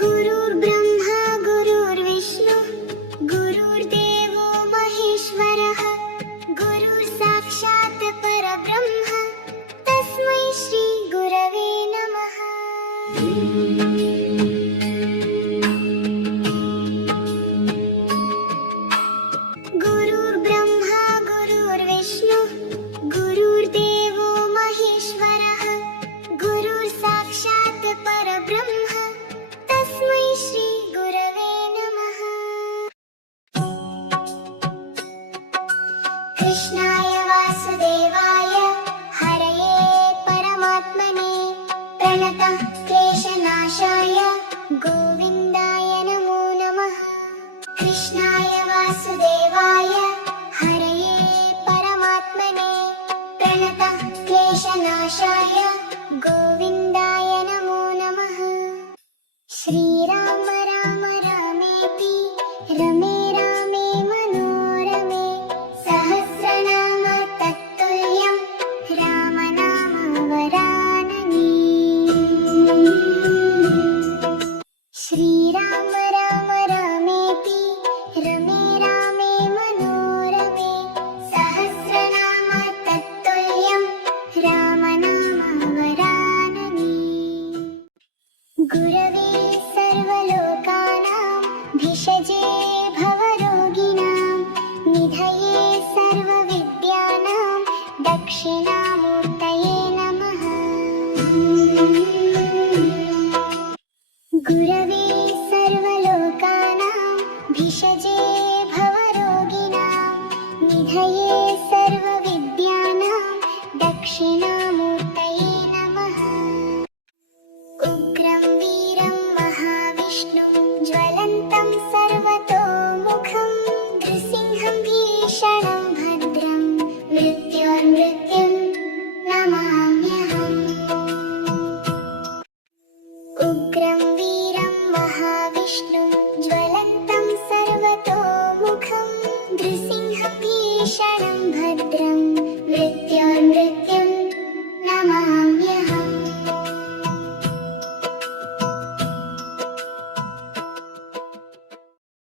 गुरुर्ब्रह्मा गुरुर्विष्णु गुरुर्देवो महेश्वरः गुरुर्साक्षात् परब्रह्म तस्मै श्री गुरवे नमः। गुरुर्ब्रह्मा गुरुर्विष्णु गुरुर्देवो महेश्वरः गुरुर्साक्षात् परब्रह्म तस्मै श्री गुरवे नमः। कृष्णाय वासुदेवाय हरये परमात्मने प्रणतः क्लेशनाशाय गोविन्दाय नमो नमः। कृष्णाय वासुदेवाय हरये परमात्मने प्रणतः क्लेशनाशाय गोविन्दाय नमो नमः। श्रीराम राम रामेति रमे रामे मनोरमे सहस्रनाम तत्तुल्यं रामनाम वरानने। श्रीराम राम रामेति रमे रामे मनोरमे सहस्रनाम तत्तुल्यं रामनाम वरानने। गुरवे सर्वलोकानां भिषजे भवरोगिणां निधये सर्वविद्यानां दक्षिणामूर्तये नमः।